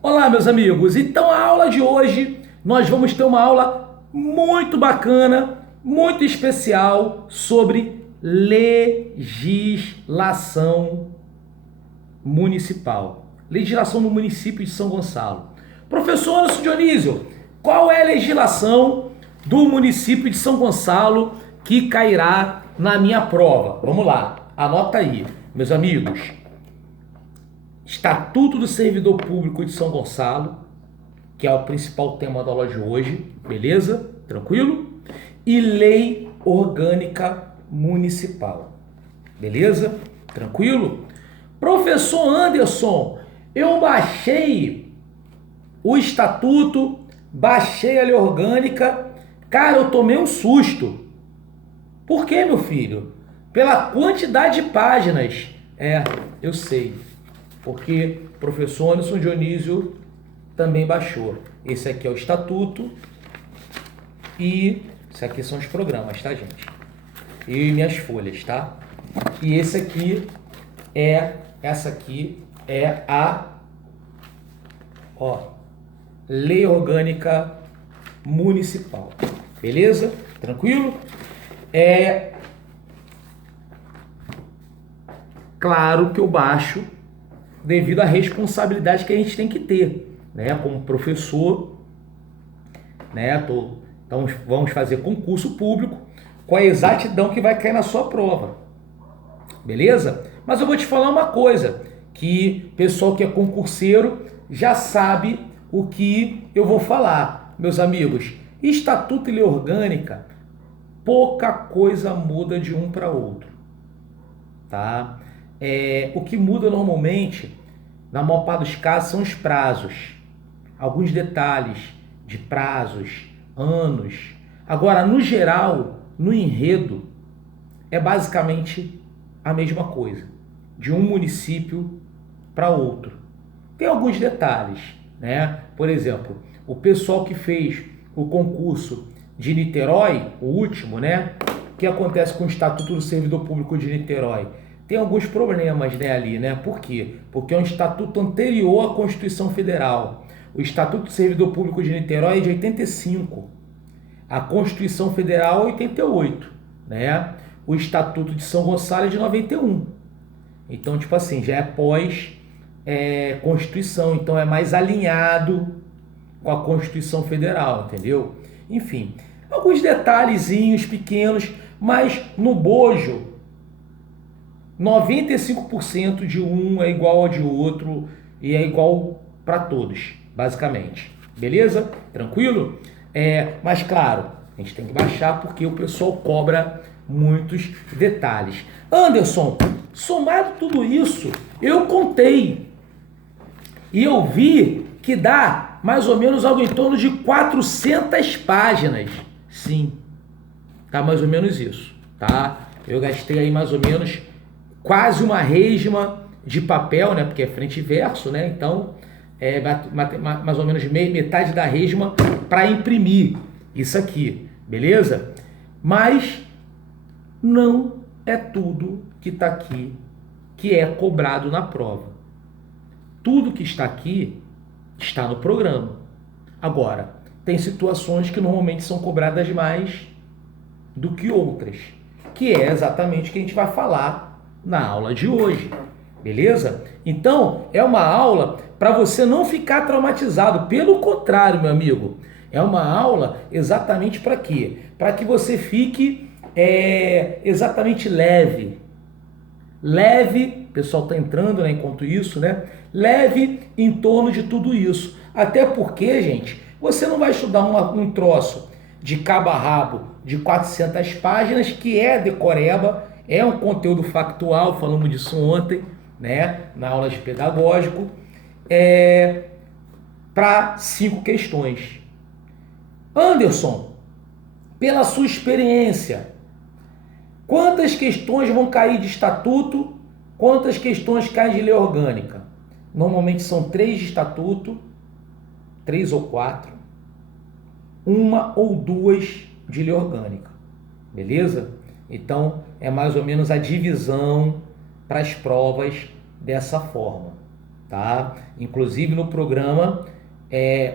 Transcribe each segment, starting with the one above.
Olá, meus amigos. Então, a aula de hoje, nós vamos ter uma aula muito bacana, muito especial sobre legislação municipal. Legislação do município de São Gonçalo. Professor Anderson Dionísio, qual é a legislação do município de São Gonçalo que cairá na minha prova? Vamos lá, anota aí, meus amigos. Estatuto do Servidor Público de São Gonçalo, que é o principal tema da aula de hoje, beleza? Tranquilo? E Lei Orgânica Municipal, beleza? Tranquilo? Professor Anderson, eu baixei o estatuto, baixei a lei orgânica, cara, eu tomei um susto. Por quê, meu filho? Pela quantidade de páginas. Eu sei. Porque o professor Anderson Dionísio também baixou. Esse aqui é o estatuto e isso aqui são os programas, tá, gente? E minhas folhas, tá? E essa aqui é a Lei Orgânica Municipal. Beleza? Tranquilo? Claro que eu baixo devido à responsabilidade que a gente tem que ter, né? Como professor, né? Então vamos fazer concurso público com a exatidão que vai cair na sua prova, beleza? Mas eu vou te falar uma coisa, que pessoal que é concurseiro já sabe o que eu vou falar, meus amigos. Estatuto e lei orgânica, pouca coisa muda de um para outro, tá? O que muda normalmente, na maior parte dos casos, são os prazos. Alguns detalhes de prazos, anos. Agora, no geral, no enredo, é basicamente a mesma coisa, de um município para outro. Tem alguns detalhes, né? Por exemplo, o pessoal que fez o concurso de Niterói, o último, né? O que acontece com o Estatuto do Servidor Público de Niterói? Tem alguns problemas, né, ali, né? Por quê? Porque é um estatuto anterior à Constituição Federal. O Estatuto do Servidor Público de Niterói é de 85. A Constituição Federal é 88, né? O Estatuto de São Gonçalo é de 91. Então, tipo assim, já é pós Constituição, então é mais alinhado com a Constituição Federal, entendeu? Enfim, alguns detalhezinhos pequenos, mas no bojo 95% de um é igual ao de outro e é igual para todos, basicamente. Beleza? Tranquilo? Mas claro, a gente tem que baixar porque o pessoal cobra muitos detalhes. Anderson, somado tudo isso, eu contei e eu vi que dá mais ou menos algo em torno de 400 páginas. Sim, tá mais ou menos isso, tá? Eu gastei aí mais ou menos quase uma resma de papel, né? Porque é frente e verso, né? Então, mais ou menos metade da resma para imprimir isso aqui, beleza? Mas não é tudo que está aqui que é cobrado na prova. Tudo que está aqui está no programa. Agora, tem situações que normalmente são cobradas mais do que outras, que é exatamente o que a gente vai falar na aula de hoje, beleza? Então, é uma aula para você não ficar traumatizado. Pelo contrário, meu amigo, é uma aula exatamente para quê? Para que você fique exatamente leve. Leve, o pessoal está entrando, né, enquanto isso, né? Leve em torno de tudo isso. Até porque, gente, você não vai estudar um troço de cabo a rabo de 400 páginas, que é decoreba, é um conteúdo factual, falamos disso ontem, né, na aula de pedagógico, para 5 questões. Anderson, pela sua experiência, quantas questões vão cair de estatuto, quantas questões caem de lei orgânica? Normalmente são 3 de estatuto, 3 ou 4, 1 ou 2 de lei orgânica, beleza? Então, é mais ou menos a divisão para as provas dessa forma, tá? Inclusive no programa,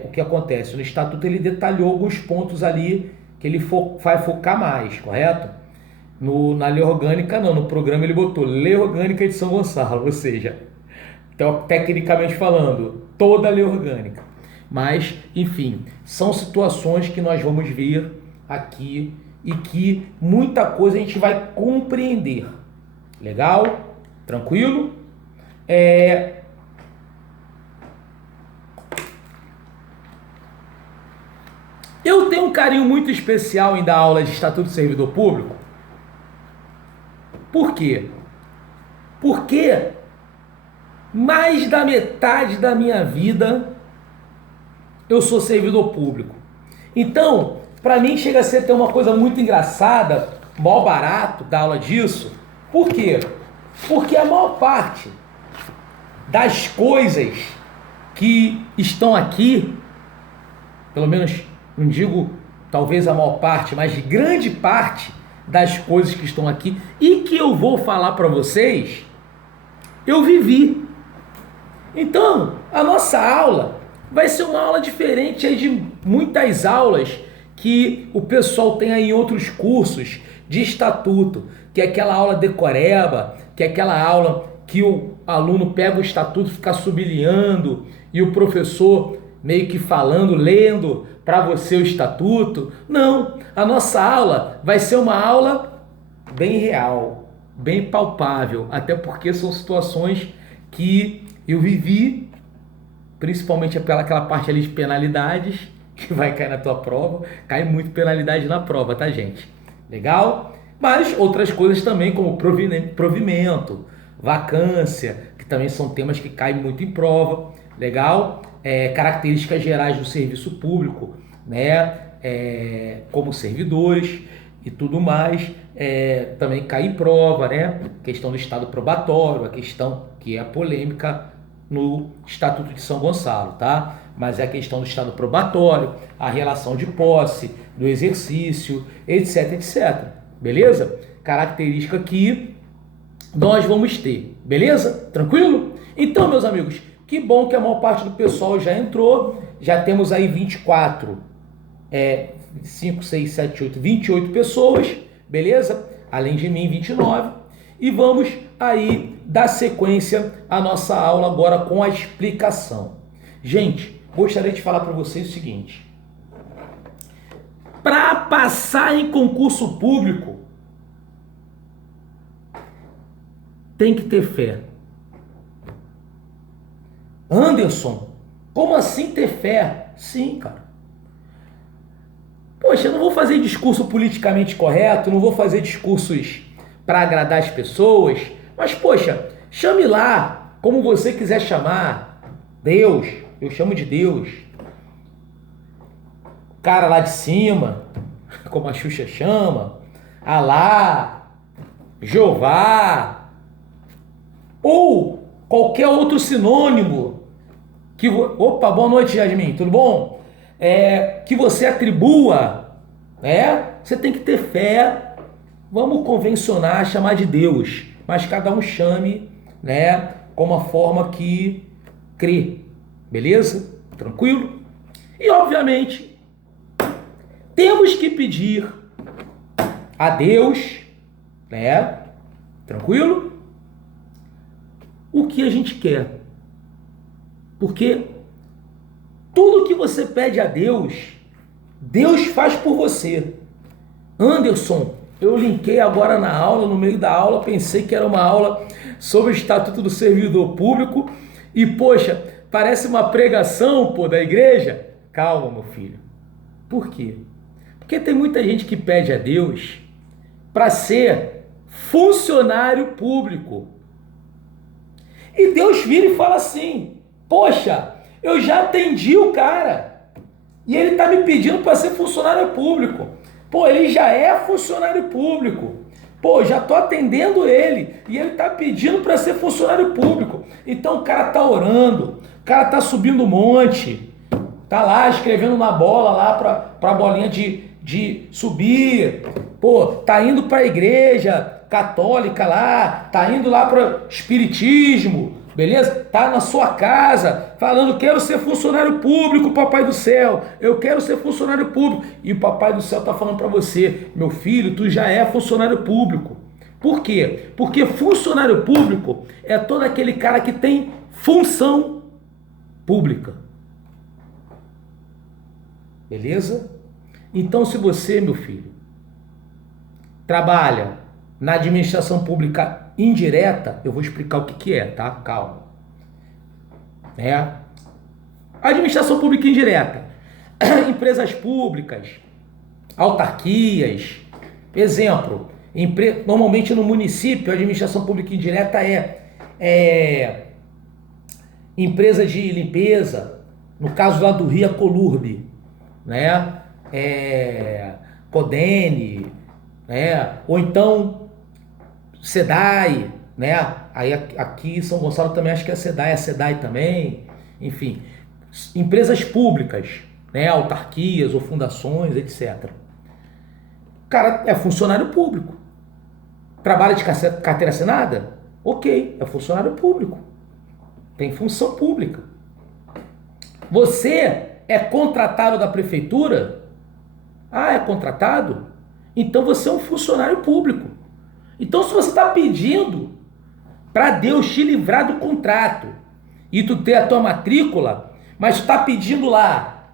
o que acontece? No estatuto ele detalhou alguns pontos ali que ele vai focar mais, correto? Na lei orgânica não, no programa ele botou lei orgânica de São Gonçalo, ou seja, então, tecnicamente falando, toda a lei orgânica. Mas, enfim, são situações que nós vamos ver aqui e que muita coisa a gente vai compreender. Legal? Tranquilo? Eu tenho um carinho muito especial em dar aula de Estatuto do Servidor Público. Por quê? Porque mais da metade da minha vida eu sou servidor público. Então, para mim chega a ser até uma coisa muito engraçada, mó barato dar aula disso. Por quê? Porque a maior parte das coisas que estão aqui, pelo menos não digo talvez a maior parte, mas grande parte das coisas que estão aqui e que eu vou falar para vocês, eu vivi. Então, a nossa aula vai ser uma aula diferente aí de muitas aulas que o pessoal tem aí em outros cursos de estatuto, que é aquela aula decoreba, que é aquela aula que o aluno pega o estatuto e fica sublinhando e o professor meio que falando, lendo para você o estatuto. Não, a nossa aula vai ser uma aula bem real, bem palpável, até porque são situações que eu vivi, principalmente aquela parte ali de penalidades, que vai cair na tua prova. Cai muito penalidade na prova, tá, gente? Legal? Mas outras coisas também, como provimento, vacância, que também são temas que caem muito em prova. Legal? Características gerais do serviço público, né? Como servidores e tudo mais, também cai em prova, né? Questão do estado probatório, a questão que é a polêmica no Estatuto de São Gonçalo, tá? Mas é a questão do estado probatório, a relação de posse, do exercício, etc, etc. Beleza? Característica que nós vamos ter, beleza? Tranquilo? Então, meus amigos, que bom que a maior parte do pessoal já entrou, já temos aí 24, 5, 6, 7, 8, 28 pessoas, beleza? Além de mim, 29. E vamos aí dar sequência à nossa aula agora com a explicação. Gente, gostaria de falar para vocês o seguinte. Para passar em concurso público, tem que ter fé. Anderson, como assim ter fé? Sim, cara. Poxa, eu não vou fazer discurso politicamente correto, não vou fazer discursos para agradar as pessoas, mas, poxa, chame lá, como você quiser chamar, Deus, eu chamo de Deus, o cara lá de cima, como a Xuxa chama, Alá, Jeová, ou qualquer outro sinônimo, opa, boa noite, Yasmin, tudo bom? Que você atribua, você tem que ter fé. Vamos convencionar, chamar de Deus, mas cada um chame, como a forma que crê, beleza? Tranquilo? E, obviamente, temos que pedir a Deus, tranquilo? O que a gente quer. Porque tudo que você pede a Deus, Deus faz por você. Anderson, eu linkei agora na aula, no meio da aula, pensei que era uma aula sobre o Estatuto do Servidor Público e, poxa, parece uma pregação, da igreja. Calma, meu filho. Por quê? Porque tem muita gente que pede a Deus para ser funcionário público. E Deus vira e fala assim, poxa, eu já atendi o cara e ele está me pedindo para ser funcionário público. Ele já é funcionário público. Já estou atendendo ele e ele está pedindo para ser funcionário público. Então o cara está orando, o cara está subindo o monte, tá lá escrevendo na bola lá para a bolinha de subir. Tá indo para a igreja católica lá, tá indo lá para o espiritismo, beleza? Tá na sua casa falando, quero ser funcionário público, papai do céu, eu quero ser funcionário público. E o papai do céu tá falando para você, meu filho, tu já é funcionário público. Por quê? Porque funcionário público é todo aquele cara que tem função pública. Beleza? Então, se você, meu filho, trabalha na administração pública indireta, eu vou explicar o que é, tá? Calma. Administração pública indireta. Empresas públicas, autarquias. Exemplo, normalmente no município, a administração pública indireta é empresa de limpeza, no caso lá do Rio, a Colurb, né? Codene, né? Ou então SEDAI, né? Aí aqui em São Gonçalo também acho que é a SEDAI também, enfim, empresas públicas, né? Autarquias ou fundações, etc. O cara é funcionário público. Trabalha de carteira assinada? Ok, é funcionário público. Tem função pública. Você é contratado da prefeitura? Ah, é contratado? Então você é um funcionário público. Então, se você está pedindo para Deus te livrar do contrato e tu ter a tua matrícula, mas está pedindo lá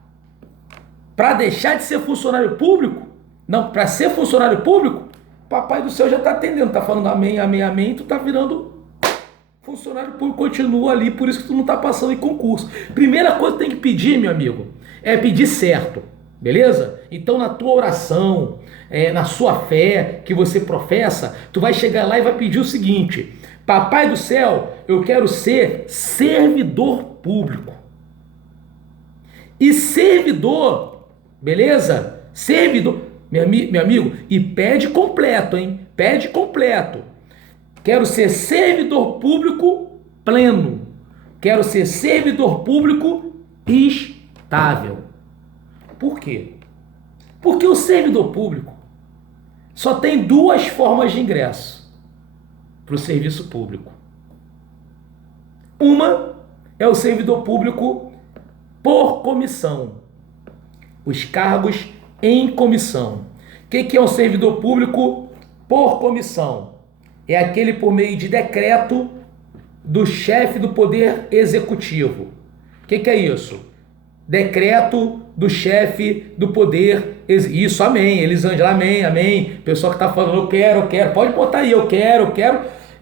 para deixar de ser funcionário público, não, para ser funcionário público, papai do céu já está atendendo, está falando amém, amém, amém, tu está virando funcionário público, continua ali, por isso que tu não está passando em concurso. Primeira coisa que tem que pedir, meu amigo, é pedir certo, beleza? Então na tua oração, na sua fé que você professa, tu vai chegar lá e vai pedir o seguinte: papai do céu, eu quero ser servidor público. E servidor, beleza? Servidor, meu amigo, e pede completo, hein? Pede completo. Quero ser servidor público pleno. Quero ser servidor público estável. Por quê? Porque o servidor público só tem duas formas de ingresso para o serviço público. Uma é o servidor público por comissão. Os cargos em comissão. O que é um servidor público por comissão? É aquele por meio de decreto do chefe do Poder Executivo. O que é isso? Decreto do chefe do Poder Executivo. Isso, amém. Elisângela, amém, amém. Pessoal que está falando, eu quero. Pode botar aí, eu quero.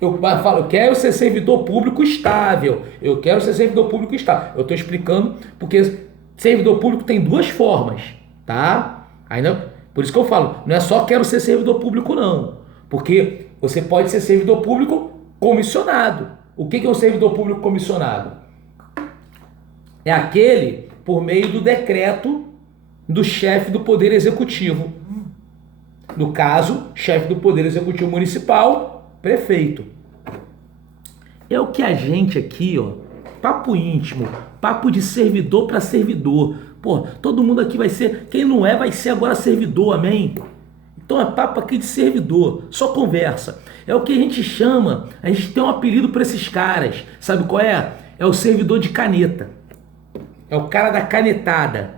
Eu falo, eu quero ser servidor público estável. Eu quero ser servidor público estável. Eu estou explicando porque servidor público tem duas formas, tá? Ainda, por isso que eu falo, não é só quero ser servidor público, não. Porque você pode ser servidor público comissionado. O que é um servidor público comissionado? É aquele por meio do decreto do chefe do Poder Executivo. No caso, chefe do Poder Executivo Municipal, prefeito. É o que a gente aqui, ó, papo íntimo, papo de servidor para servidor. Pô, todo mundo aqui vai ser, quem não é vai ser agora servidor, amém? Então é papo aqui de servidor, só conversa. É o que a gente chama, a gente tem um apelido para esses caras. Sabe qual é? É o servidor de caneta. É o cara da canetada.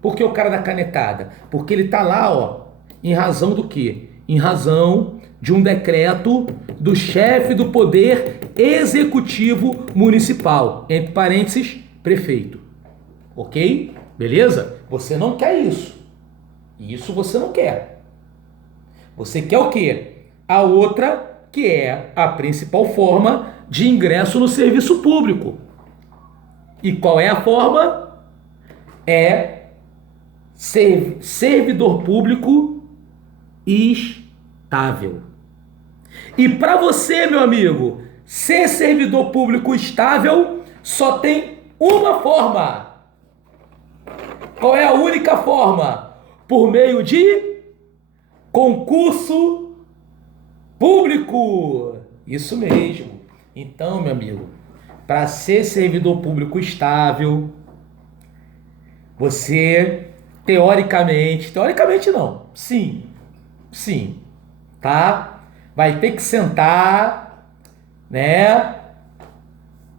Por que o cara da canetada? Porque ele tá lá, ó, em razão do quê? Em razão de um decreto do chefe do Poder Executivo Municipal, entre parênteses, prefeito. Ok? Beleza? Você não quer isso. Isso você não quer. Você quer o quê? A outra, que é a principal forma de ingresso no serviço público. E qual é a forma? É servidor público estável. E para você, meu amigo, ser servidor público estável só tem uma forma. Qual é a única forma? Por meio de concurso público. Isso mesmo. Então, meu amigo, para ser servidor público estável, você, teoricamente não, sim, tá? Vai ter que sentar, né?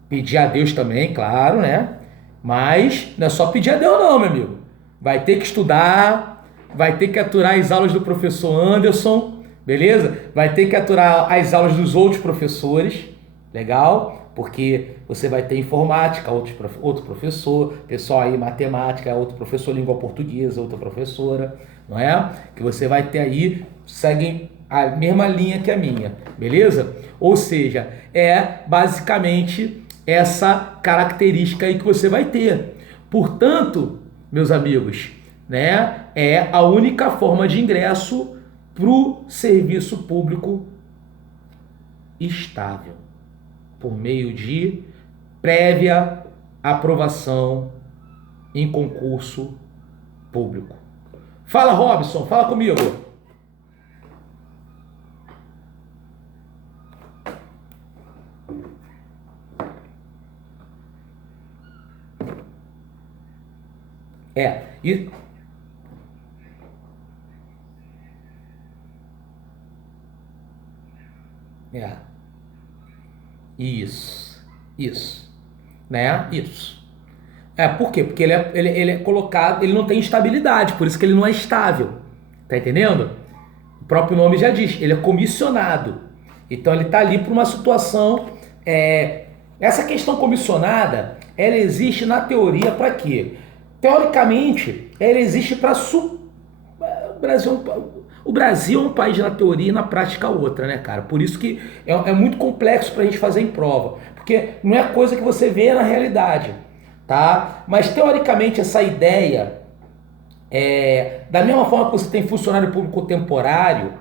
Pedir a Deus também, claro, né? Mas não é só pedir a Deus não, meu amigo. Vai ter que estudar, vai ter que aturar as aulas do professor Anderson, beleza? Vai ter que aturar as aulas dos outros professores, legal? Porque você vai ter informática, outro professor, pessoal aí matemática, outro professor língua portuguesa, outra professora, não é? Que você vai ter aí, seguem a mesma linha que a minha, beleza? Ou seja, é basicamente essa característica aí que você vai ter. Portanto, meus amigos, né, é a única forma de ingresso para o serviço público estável, por meio de prévia aprovação em concurso público. Fala, Robson, fala comigo. É, e é, isso, né? Isso. Por quê? Porque ele é colocado, ele não tem estabilidade, por isso que ele não é estável. Tá entendendo? O próprio nome já diz, ele é comissionado. Então ele está ali para uma situação. Essa questão comissionada, ela existe na teoria para quê? Teoricamente, ela existe para o Brasil é um país na teoria e na prática outra, né, cara? Por isso que é muito complexo para a gente fazer em prova, porque não é coisa que você vê na realidade, tá? Mas teoricamente essa ideia da mesma forma que você tem funcionário público temporário,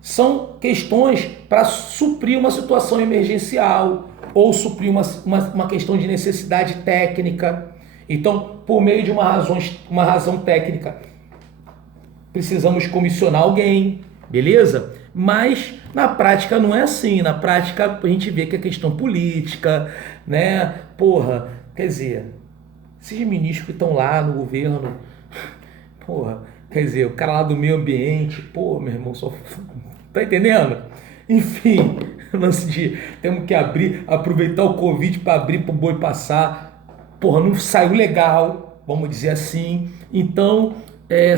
são questões para suprir uma situação emergencial ou suprir uma questão de necessidade técnica. Então, por meio de uma razão técnica, precisamos comissionar alguém, beleza? Mas na prática não é assim. Na prática a gente vê que é questão política, né? Porra, quer dizer, esses ministros que estão lá no governo, porra, quer dizer, o cara lá do meio ambiente, pô, meu irmão, só. Tá entendendo? Enfim, lance de temos que aproveitar o Covid para abrir para o boi passar. Porra, não saiu legal, vamos dizer assim. Então,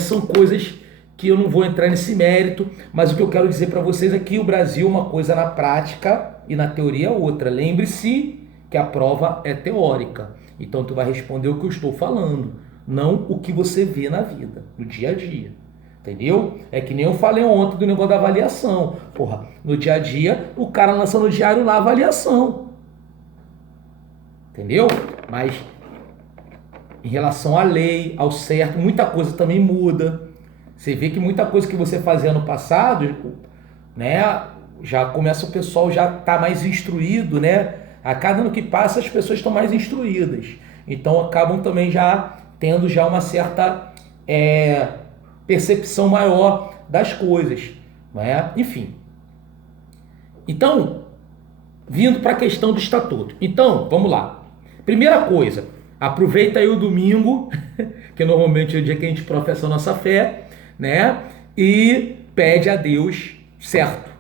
são coisas que eu não vou entrar nesse mérito, mas o que eu quero dizer para vocês é que o Brasil é uma coisa na prática e na teoria é outra. Lembre-se que a prova é teórica. Então, tu vai responder o que eu estou falando, não o que você vê na vida, no dia a dia. Entendeu? É que nem eu falei ontem do negócio da avaliação. Porra, no dia a dia, o cara lança no diário lá a avaliação. Entendeu? Mas em relação à lei, ao certo, muita coisa também muda. Você vê que muita coisa que você fazia no passado, né? Já começa o pessoal já tá mais instruído, né? A cada ano que passa as pessoas estão mais instruídas. Então acabam também já tendo já uma certa percepção maior das coisas, não é? Enfim. Então, vindo para a questão do estatuto. Então, vamos lá. Primeira coisa, aproveita aí o domingo, que normalmente é o dia que a gente professa a nossa fé, né? E pede a Deus, certo?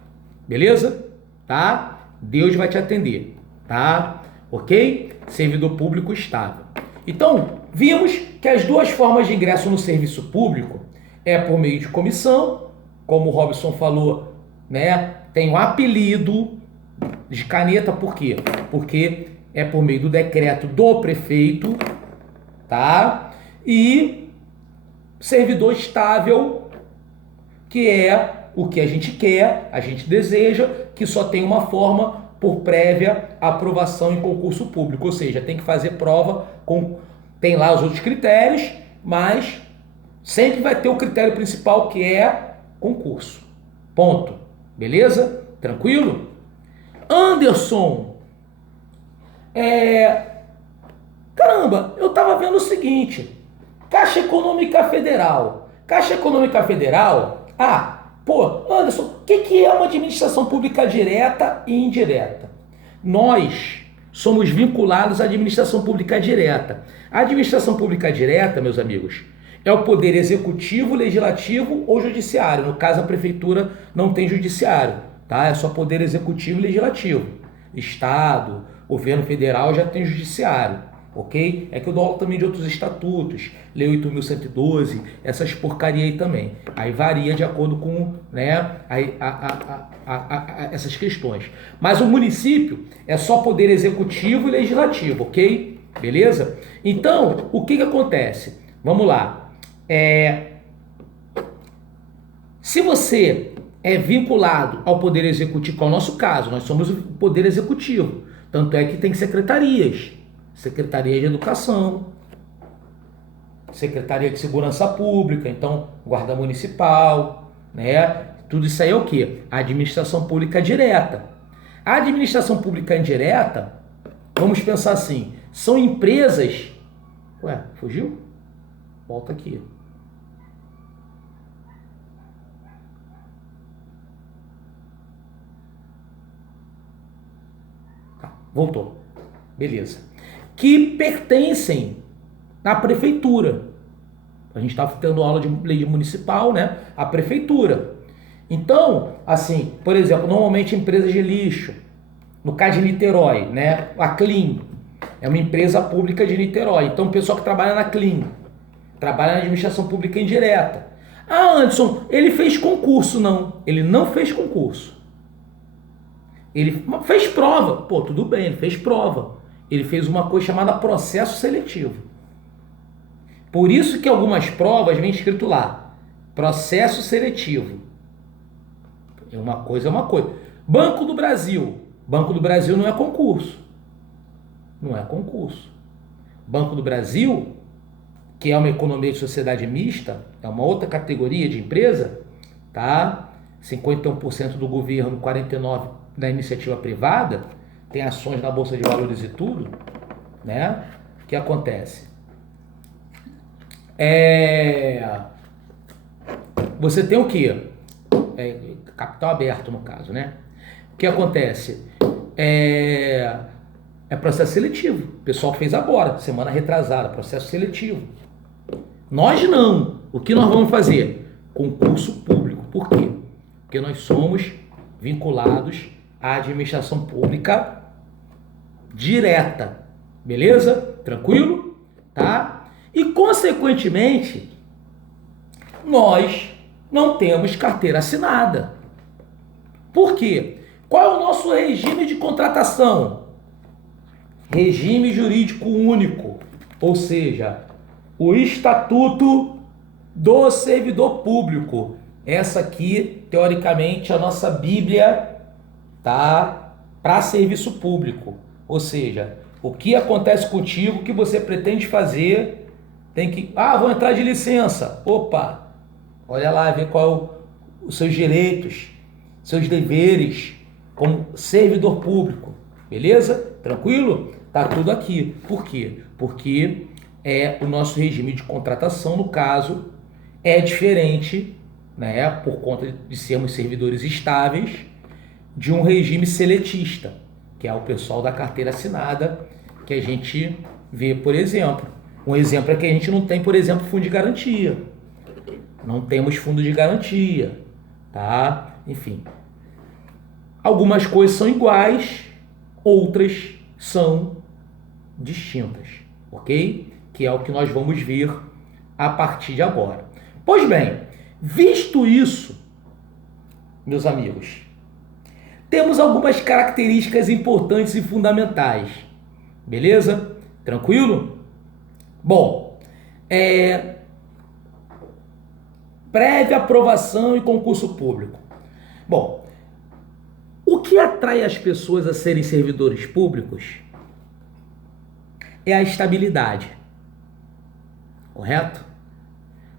Beleza? Tá? Deus vai te atender, tá? Ok? Servidor público estável. Então, vimos que as duas formas de ingresso no serviço público é por meio de comissão, como o Robson falou, né? Tem um apelido de caneta, por quê? Porque é por meio do decreto do prefeito, tá? E servidor estável, que é o que a gente quer, a gente deseja, que só tem uma forma por prévia aprovação em concurso público, ou seja, tem que fazer prova, tem lá os outros critérios, mas sempre vai ter o critério principal que é concurso. Ponto. Beleza? Tranquilo? Anderson, caramba, eu tava vendo o seguinte, Caixa Econômica Federal. Caixa Econômica Federal, Anderson, o que é uma administração pública direta e indireta? Nós somos vinculados à administração pública direta. A administração pública direta, meus amigos, é o poder executivo, legislativo ou judiciário. No caso, a prefeitura não tem judiciário, tá? É só poder executivo e legislativo. Estado, O governo federal já tem judiciário, ok? É que eu dou aula também de outros estatutos, Lei 8.112, essas porcaria aí também. Aí varia de acordo com, né, essas questões. Mas o município é só poder executivo e legislativo, ok? Beleza? Então, o que acontece? Vamos lá. Se você é vinculado ao Poder Executivo, que é o nosso caso, nós somos o Poder Executivo. Tanto é que tem secretarias. Secretaria de Educação, Secretaria de Segurança Pública, então Guarda Municipal, né? Tudo isso aí é o quê? A administração pública direta. A administração pública indireta, vamos pensar assim, são empresas... Ué, fugiu? Volta aqui. Voltou. Beleza. Que pertencem à prefeitura. A gente estava tendo aula de lei municipal, né? A prefeitura. Então, assim, por exemplo, normalmente empresas de lixo, no caso de Niterói, né? A Clean é uma empresa pública de Niterói. Então, o pessoal que trabalha na Clean trabalha na administração pública indireta. Ah, Anderson, ele fez concurso. Não, ele não fez concurso. Ele fez prova. Pô, tudo bem, ele fez prova. Ele fez uma coisa chamada processo seletivo. Por isso que algumas provas vem escrito lá, processo seletivo. Uma coisa é uma coisa. Banco do Brasil. Banco do Brasil não é concurso. Não é concurso. Banco do Brasil, que é uma economia de sociedade mista, é uma outra categoria de empresa, tá? 51% do governo, 49% da iniciativa privada, tem ações na Bolsa de Valores e tudo, né? O que acontece? Você tem o quê? Capital aberto, no caso, né? O que acontece? É processo seletivo. O pessoal fez agora, semana retrasada, processo seletivo. Nós não. O que nós vamos fazer? Concurso público. Por quê? Porque nós somos vinculados à administração pública direta. Beleza? Tranquilo? Tá? E, consequentemente, nós não temos carteira assinada. Por quê? Qual é o nosso regime de contratação? Regime jurídico único, ou seja, o Estatuto do Servidor Público. Essa aqui, teoricamente, é a nossa Bíblia, tá? Para serviço público. Ou seja, o que acontece contigo, o que você pretende fazer, tem que... Ah, vou entrar de licença. Opa, olha lá, vê qual os seus direitos, seus deveres como servidor público. Beleza? Tranquilo? Tá tudo aqui. Por quê? Porque o nosso regime de contratação, no caso, é diferente, né, por conta de sermos servidores estáveis, de um regime seletista, que é o pessoal da carteira assinada, que a gente vê, por exemplo. Um exemplo é que a gente não tem, por exemplo, fundo de garantia. Não temos fundo de garantia, tá? Enfim. Algumas coisas são iguais, outras são distintas, ok? Que é o que nós vamos ver a partir de agora. Pois bem, visto isso, meus amigos, temos algumas características importantes e fundamentais, beleza? Tranquilo? Bom, prévia aprovação e concurso público. Bom, o que atrai as pessoas a serem servidores públicos é a estabilidade. Correto?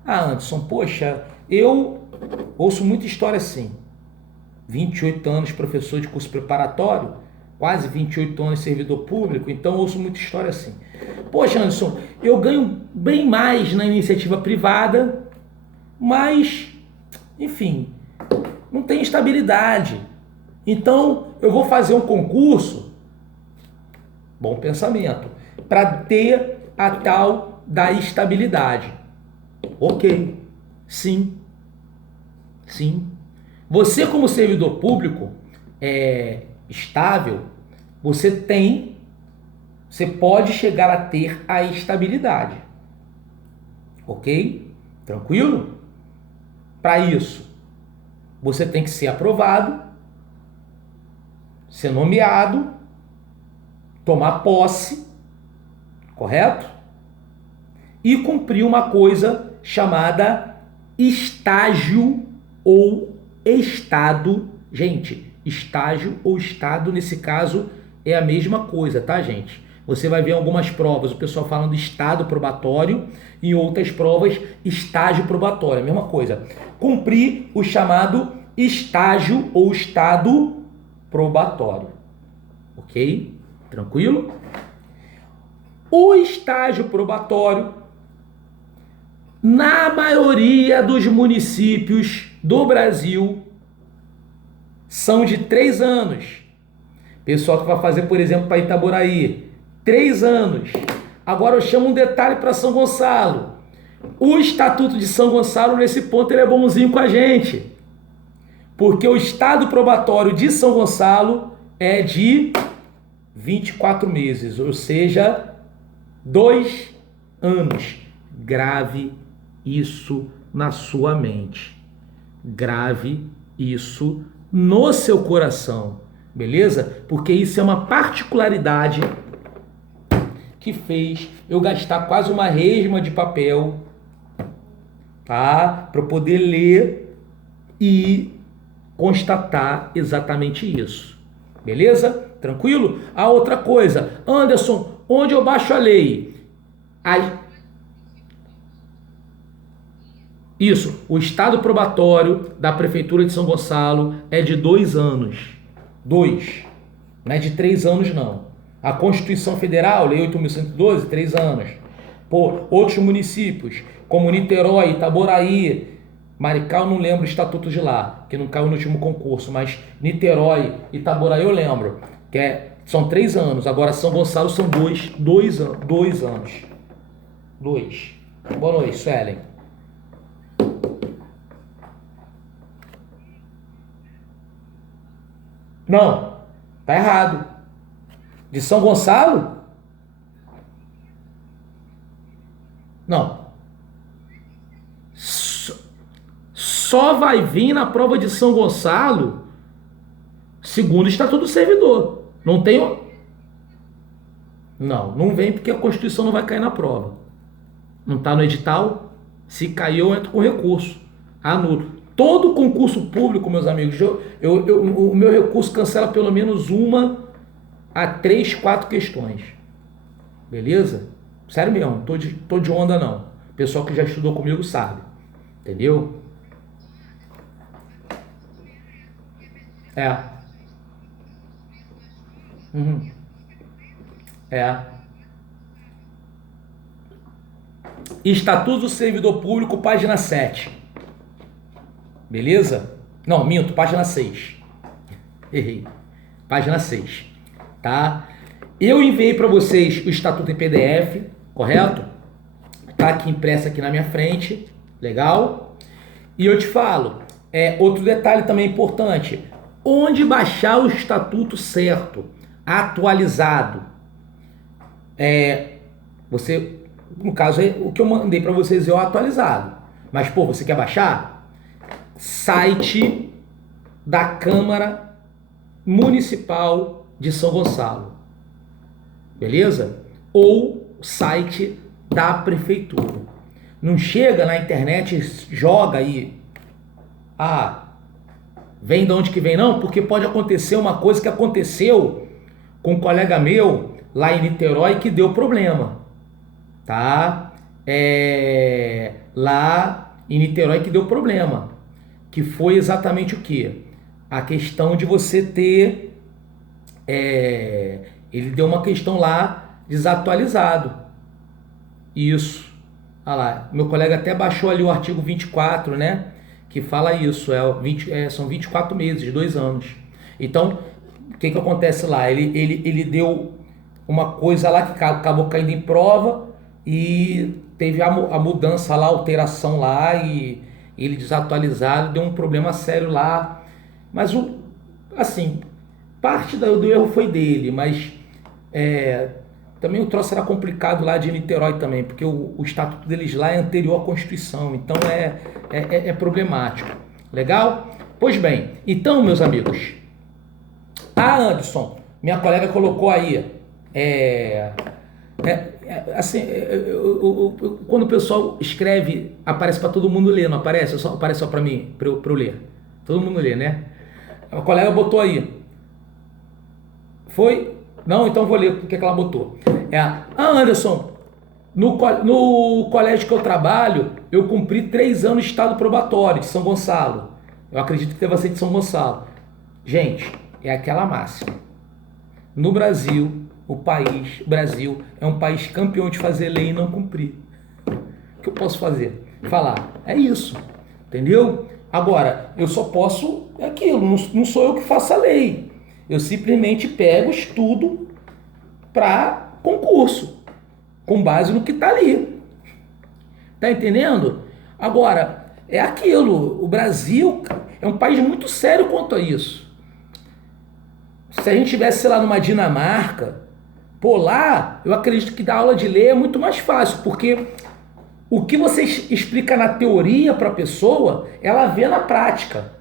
Ah, Anderson, poxa, eu ouço muita história assim. 28 anos professor de curso preparatório, quase 28 anos servidor público, então ouço muita história assim. Poxa, Anderson, eu ganho bem mais na iniciativa privada, mas, enfim, não tem estabilidade. Então, eu vou fazer um concurso, bom pensamento, para ter a tal da estabilidade. Ok, sim, sim. Você como servidor público estável, você tem você pode chegar a ter a estabilidade. Ok? Tranquilo? Para isso, você tem que ser aprovado, ser nomeado, tomar posse, correto? E cumprir uma coisa chamada estágio ou estado. Gente, estágio ou estado, nesse caso, é a mesma coisa, tá, gente? Você vai ver algumas provas, o pessoal falando estado probatório, e em outras provas, estágio probatório, a mesma coisa. Cumprir o chamado estágio ou estado probatório. Ok? Tranquilo? O estágio probatório, na maioria dos municípios do Brasil, são de 3 anos. Pessoal que vai fazer, por exemplo, para Itaboraí, 3 anos. Agora eu chamo um detalhe para São Gonçalo. O Estatuto de São Gonçalo, nesse ponto, ele é bonzinho com a gente. Porque o estado probatório de São Gonçalo é de 24 meses, ou seja, 2 anos. Grave isso na sua mente. Grave isso no seu coração, beleza? Porque isso é uma particularidade que fez eu gastar quase uma resma de papel, tá? Para poder ler e constatar exatamente isso. Beleza? Tranquilo? A outra coisa, Anderson, onde eu baixo a lei? Isso, o estado probatório da Prefeitura de São Gonçalo é de 2 anos. 2. Não é de 3 anos, não. A Constituição Federal, Lei 8.112, 3 anos. Pô, outros municípios, como Niterói, Itaboraí, Maricá, eu não lembro o estatuto de lá, que não caiu no último concurso, mas Niterói, Itaboraí eu lembro, são 3 anos. Agora São Gonçalo são 2 anos. 2. Boa noite, Suelen. Não, tá errado. De São Gonçalo? Não. Só vai vir na prova de São Gonçalo segundo o Estatuto do Servidor. Não tem. Não vem porque a Constituição não vai cair na prova. Não está no edital. Se cair, eu entro com recurso. Anulo. Todo concurso público, meus amigos, o meu recurso cancela pelo menos 1 a 3, 4 questões. Beleza? Sério mesmo, tô de onda não. O pessoal que já estudou comigo sabe. Entendeu? É. Uhum. É. Estatuto do Servidor Público, página 7. Beleza? Não, minto, página 6. Errei. Página 6. Tá? Eu enviei para vocês o estatuto em PDF, correto? Tá aqui impresso aqui na minha frente. Legal? E eu te falo, outro detalhe também importante. Onde baixar o estatuto certo, atualizado? Você, no caso, o que eu mandei para vocês é o atualizado. Mas, pô, você quer baixar? Site da Câmara Municipal de São Gonçalo. Beleza? Ou site da Prefeitura. Não chega na internet e joga aí. Vem de onde que vem não? Porque pode acontecer uma coisa que aconteceu com um colega meu lá em Niterói que deu problema. Tá? Lá em Niterói que deu problema. Que foi exatamente o quê? A questão de você ter... ele deu uma questão lá desatualizado. Isso. Olha lá. Meu colega até baixou ali o artigo 24, né? Que fala isso. São 24 meses, 2 anos. Então, o que acontece lá? Ele deu uma coisa lá que acabou caindo em prova e teve a mudança lá, a alteração lá e ele desatualizado, deu um problema sério lá. Mas, assim, parte do erro foi dele, mas Também o troço era complicado lá de Niterói também, porque o estatuto deles lá é anterior à Constituição, então é problemático. Legal? Pois bem, então, meus amigos, a Anderson, minha colega colocou aí, assim, quando o pessoal escreve, aparece para todo mundo ler, não aparece? Aparece só para mim, para eu ler. Todo mundo lê, né? A colega botou aí. Foi? Não, então vou ler o que ela botou. Anderson, no colégio que eu trabalho, eu cumpri 3 anos de estado probatório de São Gonçalo. Eu acredito que deva ser de São Gonçalo. Gente, é aquela máxima. No Brasil, o Brasil é um país campeão de fazer lei e não cumprir. O que eu posso fazer? Falar. É isso. Entendeu? Agora, eu só posso aquilo. Não sou eu que faço a lei. Eu simplesmente pego, estudo para concurso, com base no que está ali. Tá entendendo? Agora, é aquilo. O Brasil é um país muito sério quanto a isso. Se a gente estivesse, sei lá, numa Dinamarca, pô, lá, eu acredito que dar aula de lei é muito mais fácil, porque o que você explica na teoria para a pessoa, ela vê na prática.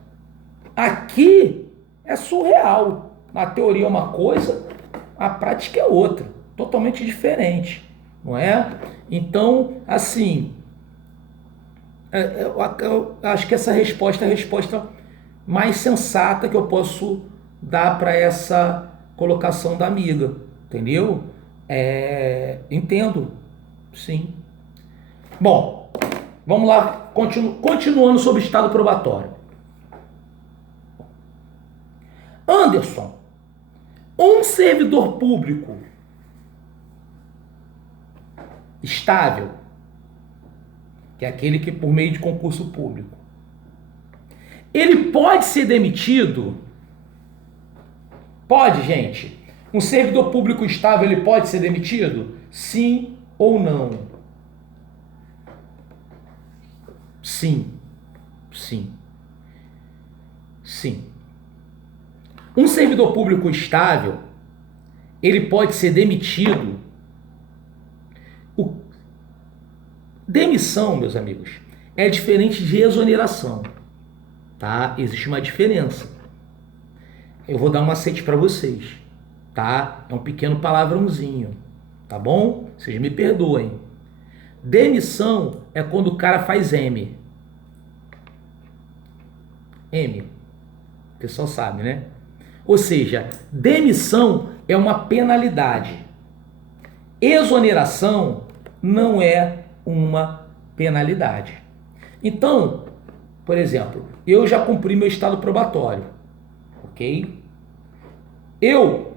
Aqui é surreal. A teoria é uma coisa, a prática é outra, totalmente diferente, não é? Então, assim, eu acho que essa resposta é a resposta mais sensata que eu posso dar para essa colocação da amiga, entendeu? Entendo, sim. Bom, vamos lá, continuando sobre o estado probatório. Anderson, um servidor público estável, que é aquele que por meio de concurso público, ele pode ser demitido? Pode, gente. Um servidor público estável, ele pode ser demitido? Sim ou não? Sim. Sim. Sim. Um servidor público estável, ele pode ser demitido. Demissão, meus amigos, é diferente de exoneração, tá? Existe uma diferença. Eu vou dar um macete para vocês, tá? É um pequeno palavrãozinho, tá bom? Vocês me perdoem. Demissão é quando o cara faz M. M. O pessoal sabe, né? Ou seja, demissão é uma penalidade. Exoneração não é uma penalidade. Então, por exemplo, eu já cumpri meu estado probatório, ok? Eu